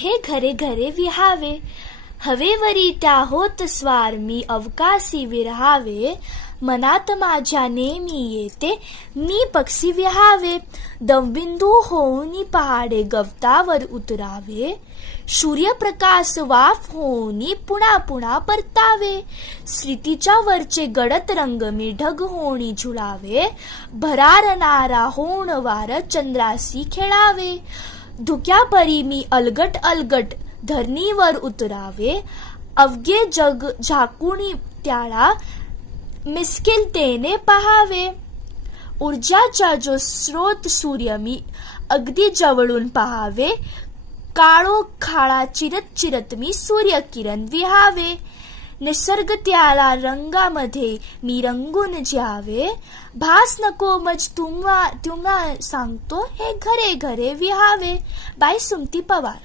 हे घरे घरे विहावे, हवेवरी त्या होत स्वार, मी अवकाशी विरहावे, मनात माझ्या नेहमी येते, मी पक्षी विहावे, दवबिंदू होऊनी पहाडे गवतावर उतरावे, सूर्यप्रकाश वाफ होऊनी पुन्हा पुन्हा परतावे, स्थितीच्या वरचे गडद रंग मी ढग होऊनी झुलावे, भरारणारा होऊन वार चंद्राशी खेळावे, धुक्यापरी मी अलगट अलगट धरणीवर उतरावे, अवघे जग झाकुनी त्याला मिस्किलतेने पहावे, ऊर्जाचा जो स्रोत सूर्य मी अगदी जवळून पहावे, काळोखाळा चिरत चिरत मी सूर्यकिरण विहावे, निसर्ग त्याला रंगामध्ये मी रंगून जावे, भास नको मज तुम्हा सांगतो, हे घरे घरे विहावे. बाई सुमती पवार.